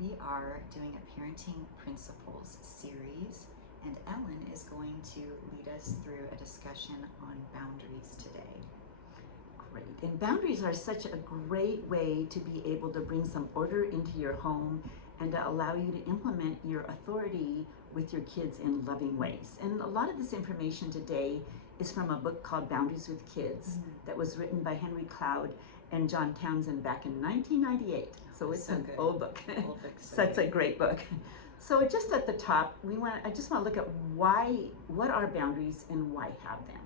We are doing a parenting principles series, and Ellen is going to lead us through a discussion on boundaries today. Great. And boundaries are such a great way to be able to bring some order into your home and to allow you to implement your authority with your kids in loving ways. And a lot of this information today is from a book called Boundaries with Kids that was written by Henry Cloud and John Townsend back in 1998. So it's an old book. Old book, Such a great book. So just at the top, I just want to look at what are boundaries and why have them.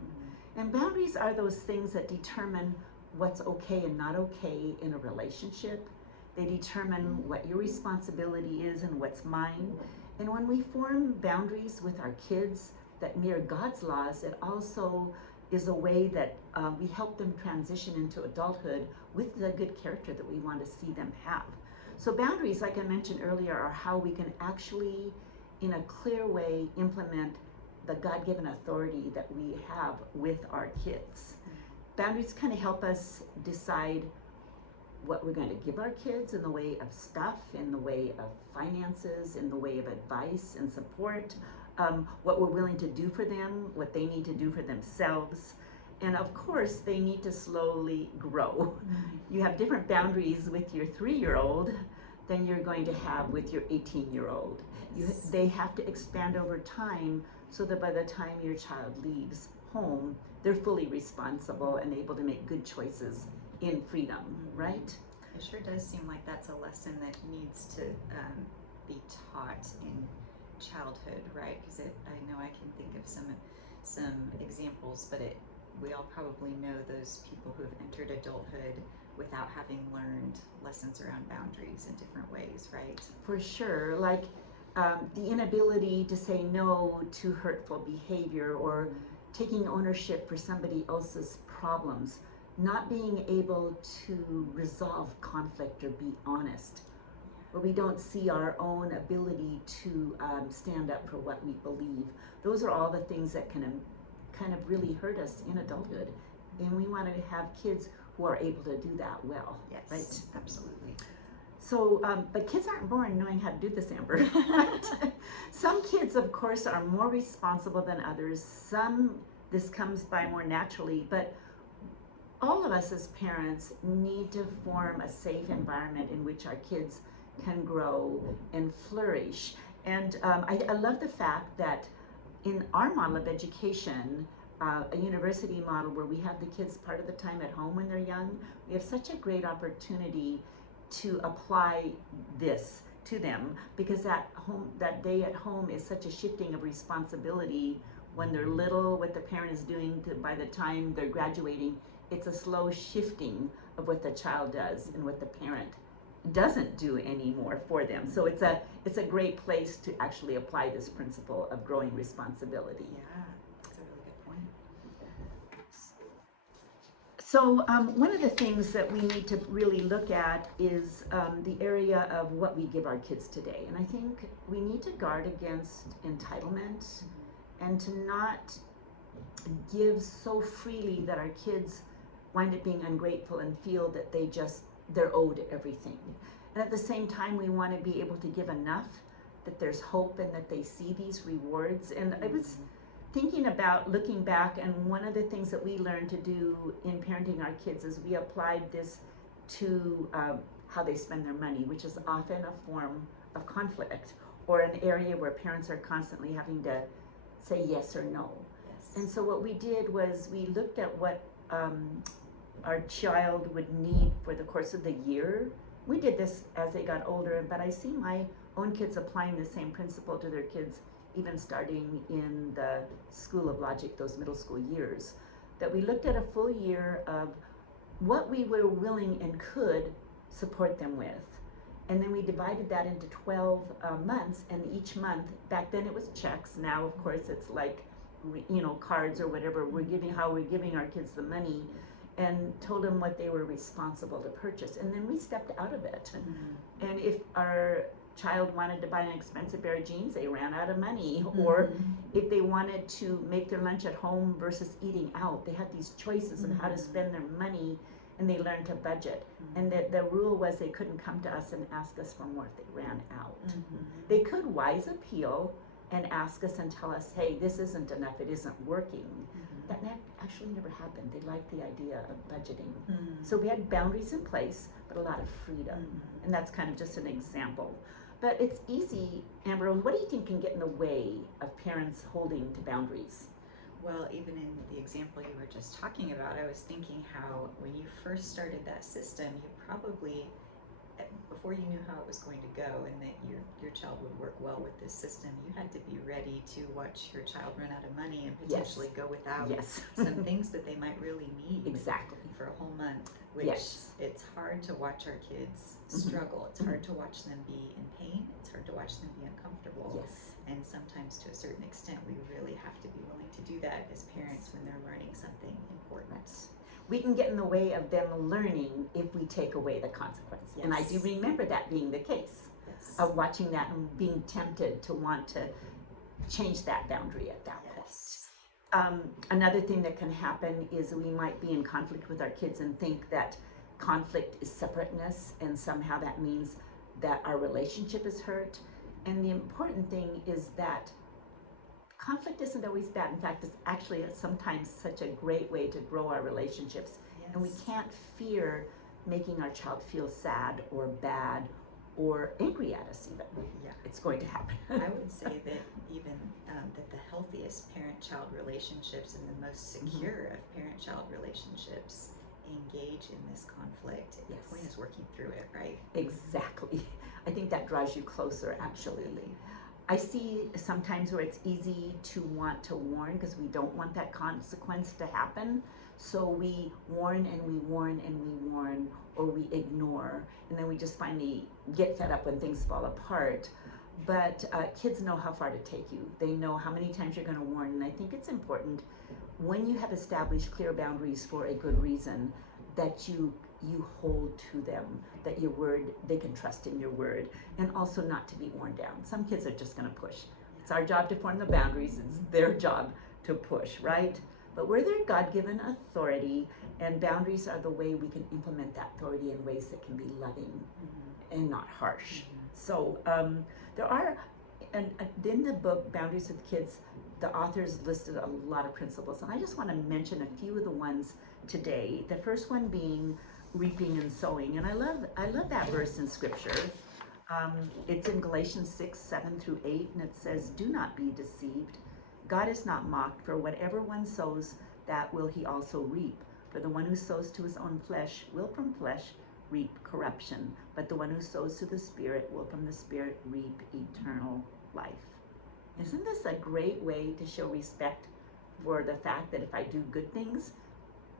And boundaries are those things that determine what's okay and not okay in a relationship. They determine what your responsibility is and what's mine. And when we form boundaries with our kids that mirror God's laws, it also is a way that we help them transition into adulthood with the good character that we want to see them have. So boundaries, like I mentioned earlier, are how we can actually, in a clear way, implement the God-given authority that we have with our kids. Boundaries kind of help us decide what we're going to give our kids in the way of stuff, in the way of finances, in the way of advice and support, what we're willing to do for them, what they need to do for themselves. And of course, they need to slowly grow. You have different boundaries with your 3-year-old than you're going to have with your 18-year-old. They have to expand over time so that by the time your child leaves home, they're fully responsible and able to make good choices in freedom, right? It sure does seem like that's a lesson that needs to be taught in childhood, right? Because I know I can think of some examples, but we all probably know those people who have entered adulthood without having learned lessons around boundaries in different ways, right? For sure, like the inability to say no to hurtful behavior or taking ownership for somebody else's problems, not being able to resolve conflict or be honest, where we don't see our own ability to stand up for what we believe. Those are all the things that can kind of really hurt us in adulthood. And we want to have kids who are able to do that well. Yes, right? Absolutely. So, but kids aren't born knowing how to do this, Amber. Some kids, of course, are more responsible than others. This comes by more naturally, but all of us as parents need to form a safe environment in which our kids can grow and flourish. And I love the fact that in our model of education, a university model where we have the kids part of the time at home when they're young, we have such a great opportunity to apply this to them, because that day at home is such a shifting of responsibility when they're little, what the parent is doing by the time they're graduating. It's a slow shifting of what the child does and what the parent doesn't do anymore for them. So it's a great place to actually apply this principle of growing responsibility. Yeah, that's a really good point. So one of the things that we need to really look at is the area of what we give our kids today. And I think we need to guard against entitlement and to not give so freely that our kids wind up being ungrateful and feel that they're owed everything. And at the same time, we want to be able to give enough that there's hope and that they see these rewards. And I was thinking about looking back, and one of the things that we learned to do in parenting our kids is we applied this to how they spend their money, which is often a form of conflict or an area where parents are constantly having to say yes or no. Yes. And so what we did was we looked at what our child would need for the course of the year. We did this as they got older, but I see my own kids applying the same principle to their kids even starting in the School of Logic, those middle school years, that we looked at a full year of what we were willing and could support them with. And then we divided that into 12 months, and each month, back then it was checks, now of course it's like, cards or whatever, how we're giving our kids the money, and told them what they were responsible to purchase. And then we stepped out of it. And if our child wanted to buy an expensive pair of jeans, they ran out of money. Or if they wanted to make their lunch at home versus eating out, they had these choices of how to spend their money. and they learned to budget. And that the rule was they couldn't come to us and ask us for more if they ran out. They could wise appeal and ask us and tell us, hey, this isn't enough, it isn't working. That actually never happened. They liked the idea of budgeting. So we had boundaries in place, but a lot of freedom. And that's kind of just an example. But it's easy, Amber, what do you think can get in the way of parents holding to boundaries? Well, even in the example you were just talking about, I was thinking how when you first started that system, you probably, before you knew how it was going to go and that your child would work well with this system, you had to be ready to watch your child run out of money and potentially go without some things that they might really need for a whole month, which it's hard to watch our kids struggle. It's hard to watch them be in pain. It's hard to watch them be uncomfortable. And sometimes to a certain extent, we really have to be willing to do that as parents when they're learning something important. We can get in the way of them learning if we take away the consequence. And I do remember that being the case, of watching that and being tempted to want to change that boundary at that point. Another thing that can happen is we might be in conflict with our kids and think that conflict is separateness, and somehow that means that our relationship is hurt. And the important thing is that conflict isn't always bad. In fact, it's actually sometimes such a great way to grow our relationships. And we can't fear making our child feel sad or bad or angry at us even. It's going to happen. I would say that even that the healthiest parent-child relationships and the most secure of parent-child relationships engage in this conflict. The point is working through it, right? Exactly. I think that draws you closer, actually. I see sometimes where it's easy to want to warn because we don't want that consequence to happen. So we warn and we warn and we warn, or we ignore, and then we just finally get fed up when things fall apart. But kids know how far to take you. They know how many times you're going to warn, and I think it's important when you have established clear boundaries for a good reason that you hold to them, that your word, they can trust in your word, and also not to be worn down. Some kids are just going to push. It's our job to form the boundaries. It's their job to push, right? But we're their God-given authority, and boundaries are the way we can implement that authority in ways that can be loving and not harsh. So there are, and in the book, Boundaries with Kids, the authors listed a lot of principles, and I just want to mention a few of the ones today. The first one being reaping and sowing, and I love that verse in Scripture. It's in Galatians 6:7-8, and it says, "Do not be deceived. God is not mocked, for whatever one sows, that will he also reap. For the one who sows to his own flesh will from flesh reap corruption, but the one who sows to the Spirit will from the Spirit reap eternal life." Isn't this a great way to show respect for the fact that if I do good things,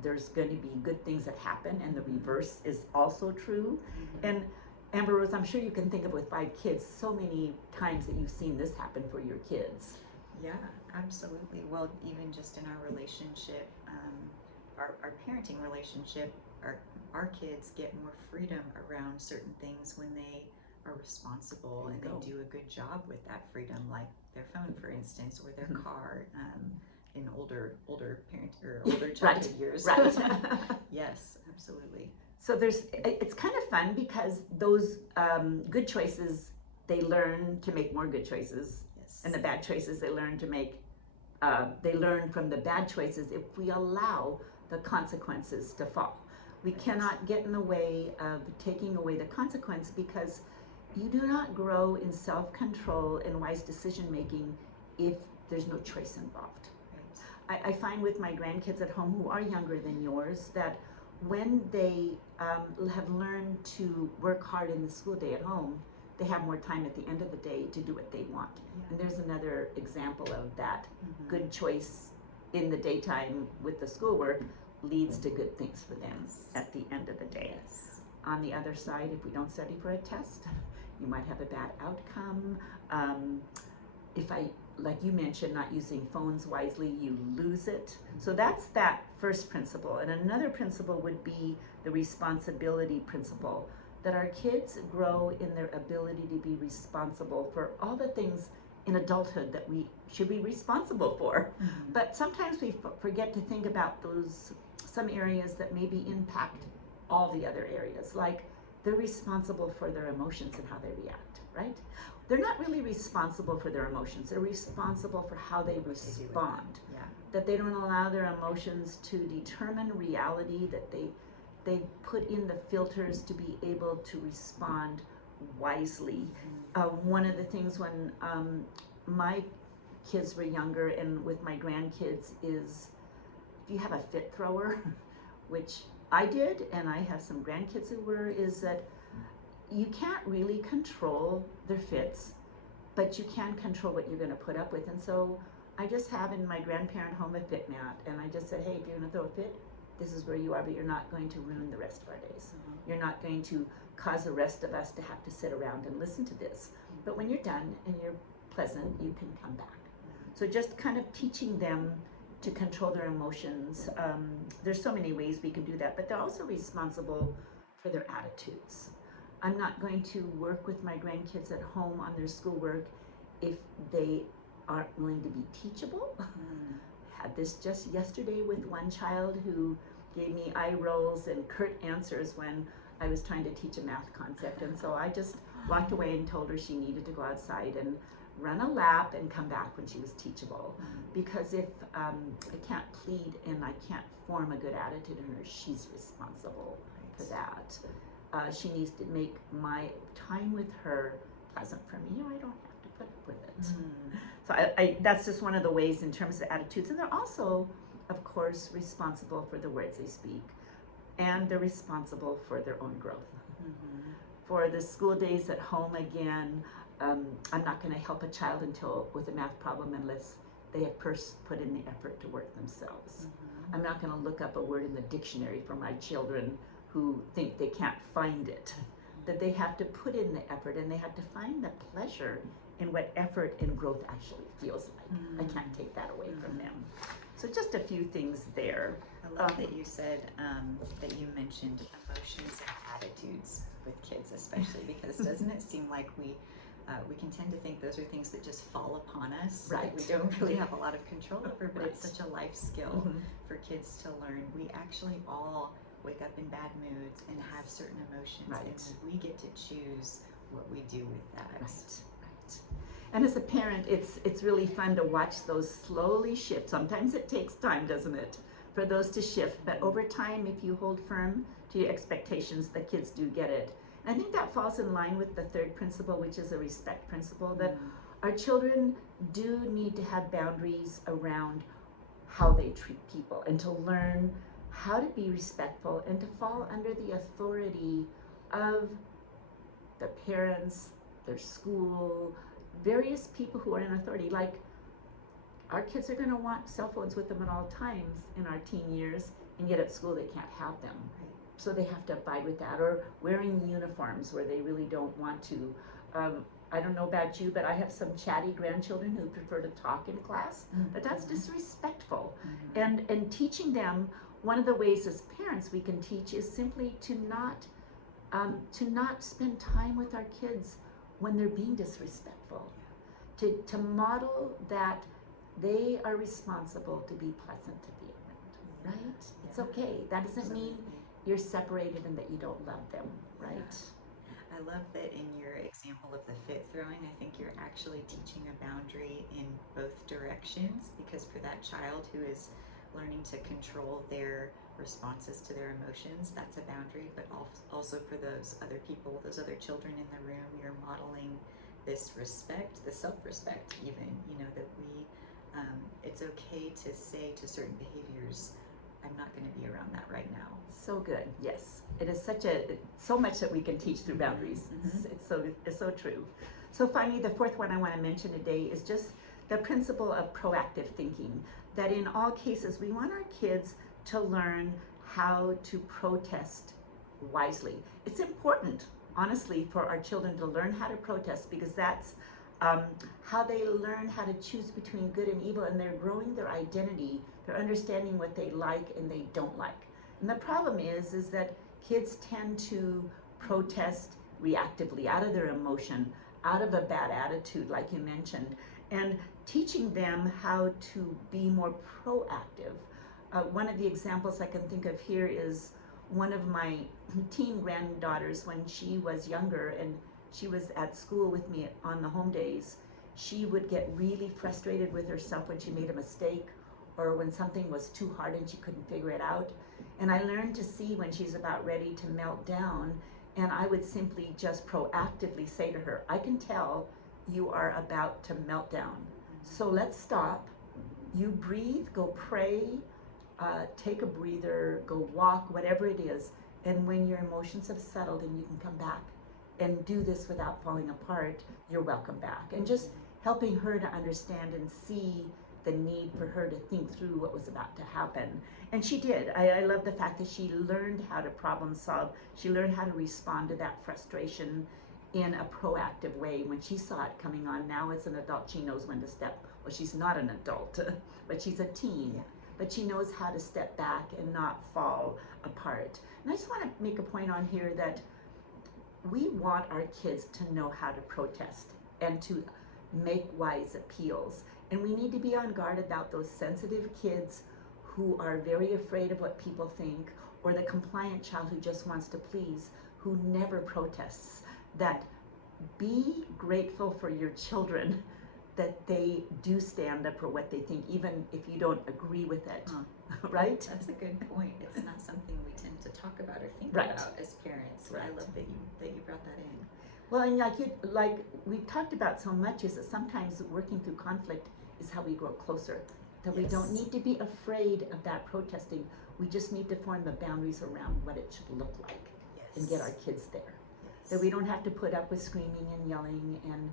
there's going to be good things that happen, and the reverse is also true? And Amber Rose, I'm sure you can think of with 5 kids so many times that you've seen this happen for your kids. Yeah, absolutely. Well, even just in our relationship, our parenting relationship, our kids get more freedom around certain things when they are responsible and they do a good job with that freedom, like their phone, for instance, or their car. In older parent or older childhood years. Right. Yes, absolutely. So it's kind of fun because those good choices, they learn to make more good choices. And the bad choices they learn to make, they learn from the bad choices if we allow the consequences to fall. We cannot get in the way of taking away the consequence, because you do not grow in self-control and wise decision-making if there's no choice involved. I find with my grandkids at home who are younger than yours that when they have learned to work hard in the school day at home, they have more time at the end of the day to do what they want. And there's another example of that. Good choice in the daytime with the schoolwork leads to good things for them at the end of the day. On the other side, if we don't study for a test, you might have a bad outcome. Like you mentioned, not using phones wisely, you lose it. So that's that first principle. And another principle would be the responsibility principle, that our kids grow in their ability to be responsible for all the things in adulthood that we should be responsible for. But sometimes we forget to think about some areas that maybe impact all the other areas. Like, they're responsible for their emotions and how they react, right? They're not really responsible for their emotions. They're responsible for how they respond. Yeah. That they don't allow their emotions to determine reality, that they put in the filters to be able to respond wisely. One of the things when my kids were younger and with my grandkids is, if you have a fit thrower, which I did, and I have some grandkids who were, is that you can't really control their fits, but you can control what you're going to put up with. And so I just have in my grandparent home a fit mat, and I just said, hey, if you're going to throw a fit, this is where you are, but you're not going to ruin the rest of our days. You're not going to cause the rest of us to have to sit around and listen to this. But when you're done and you're pleasant, you can come back. So just kind of teaching them to control their emotions. There's so many ways we can do that, but they're also responsible for their attitudes. I'm not going to work with my grandkids at home on their schoolwork if they aren't willing to be teachable. Had this just yesterday with one child who gave me eye rolls and curt answers when I was trying to teach a math concept, and so I just walked away and told her she needed to go outside and run a lap and come back when she was teachable. Because if I can't plead and I can't form a good attitude in her, she's responsible for that. She needs to make my time with her pleasant for me, or I don't have to put up with it. So I that's just one of the ways in terms of attitudes. And they're also, of course, responsible for the words they speak, and they're responsible for their own growth. For the school days at home, again, I'm not going to help a child with a math problem unless they have first put in the effort to work themselves. I'm not going to look up a word in the dictionary for my children who think they can't find it. That they have to put in the effort, and they have to find the pleasure in what effort and growth actually feels like. I can't take that away from them. So just a few things there. I love that you said that you mentioned emotions and attitudes with kids, especially because doesn't it seem like we can tend to think those are things that just fall upon us, that we don't really have a lot of control over, but it's such a life skill for kids to learn. We actually all wake up in bad moods and have certain emotions, and we get to choose what we do with that. Right. And as a parent, it's really fun to watch those slowly shift. Sometimes it takes time, doesn't it, for those to shift, but over time, if you hold firm to your expectations, the kids do get it. And I think that falls in line with the third principle, which is a respect principle, that our children do need to have boundaries around how they treat people, and to learn how to be respectful and to fall under the authority of the parents, their school, various people who are in authority. Like, our kids are going to want cell phones with them at all times in our teen years, and yet at school they can't have them. So they have to abide with that, or wearing uniforms where they really don't want to. I don't know about you, but I have some chatty grandchildren who prefer to talk in class, but that's disrespectful. And teaching them, one of the ways as parents we can teach is simply to not spend time with our kids when they're being disrespectful. To model that they are responsible to be pleasant to be around, right? It's okay. That doesn't mean you're separated and that you don't love them, right? I love that in your example of the fit throwing, I think you're actually teaching a boundary in both directions, because for that child who is learning to control their responses to their emotions, that's a boundary, but also for those other people, those other children in the room, you're modeling this respect, the self-respect even, that we, it's okay to say to certain behaviors, I'm not going to be around that right now. So good. Yes, it is so much that we can teach through boundaries. It's so true. So finally, the fourth one I want to mention today is just the principle of proactive thinking. That in all cases, we want our kids to learn how to protest wisely. It's important, honestly, for our children to learn how to protest, because that's how they learn how to choose between good and evil, and they're growing their identity. They're understanding what they like and they don't like. And the problem is that kids tend to protest reactively, out of their emotion, out of a bad attitude, like you mentioned, and teaching them how to be more proactive. One of the examples I can think of here is one of my teen granddaughters, when she was younger and she was at school with me on the home days, she would get really frustrated with herself when she made a mistake or when something was too hard and she couldn't figure it out. And I learned to see when she's about ready to melt down, and I would simply just proactively say to her, I can tell you are about to melt down. So let's stop. You breathe, go pray, take a breather, go walk, whatever it is. And when your emotions have settled and you can come back and do this without falling apart, you're welcome back. And just helping her to understand and see the need for her to think through what was about to happen. And she did. I love the fact that she learned how to problem solve. She learned how to respond to that frustration in a proactive way. When she saw it coming on, now as an adult, she knows when to step. Well, she's not an adult, but she's a teen. Yeah. But she knows how to step back and not fall apart. And I just want to make a point on here that we want our kids to know how to protest and to make wise appeals. And we need to be on guard about those sensitive kids who are very afraid of what people think, or the compliant child who just wants to please, who never protests. That be grateful for your children, that they do stand up for what they think, even if you don't agree with it, right? That's a good point. It's not something we tend to talk about or think Right. about as parents. Right. I love that you brought that in. Well, and like we've talked about so much, is that sometimes working through conflict is how we grow closer. That we don't Yes. need to be afraid of that protesting. We just need to form the boundaries around what it should look like and get our kids there. Yes. That we don't have to put up with screaming and yelling and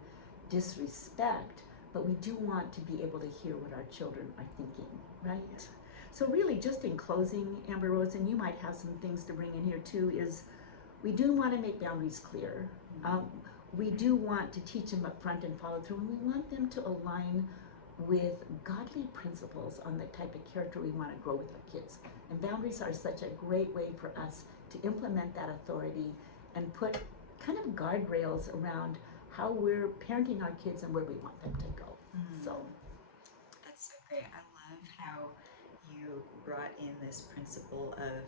disrespect, but we do want to be able to hear what our children are thinking, right? So really, just in closing, Amber Rose, and you might have some things to bring in here too, is we do want to make boundaries clear. We do want to teach them up front and follow through, and we want them to align with godly principles on the type of character we want to grow with our kids. And boundaries are such a great way for us to implement that authority and put kind of guardrails around how we're parenting our kids and where we want them to go. So That's so great. I love how you brought in this principle of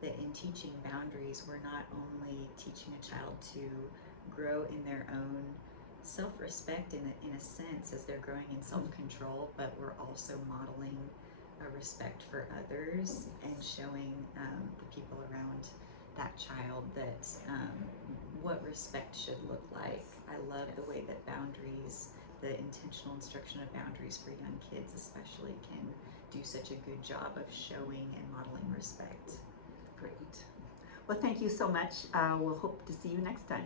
that in teaching boundaries, we're not only teaching a child to grow in their own self-respect in a sense as they're growing in self-control, but we're also modeling a respect for others and showing the people around that child that what respect should look like. I love the way that boundaries, the intentional instruction of boundaries for young kids especially, can do such a good job of showing and modeling respect. great. Well, thank you so much. We'll hope to see you next time.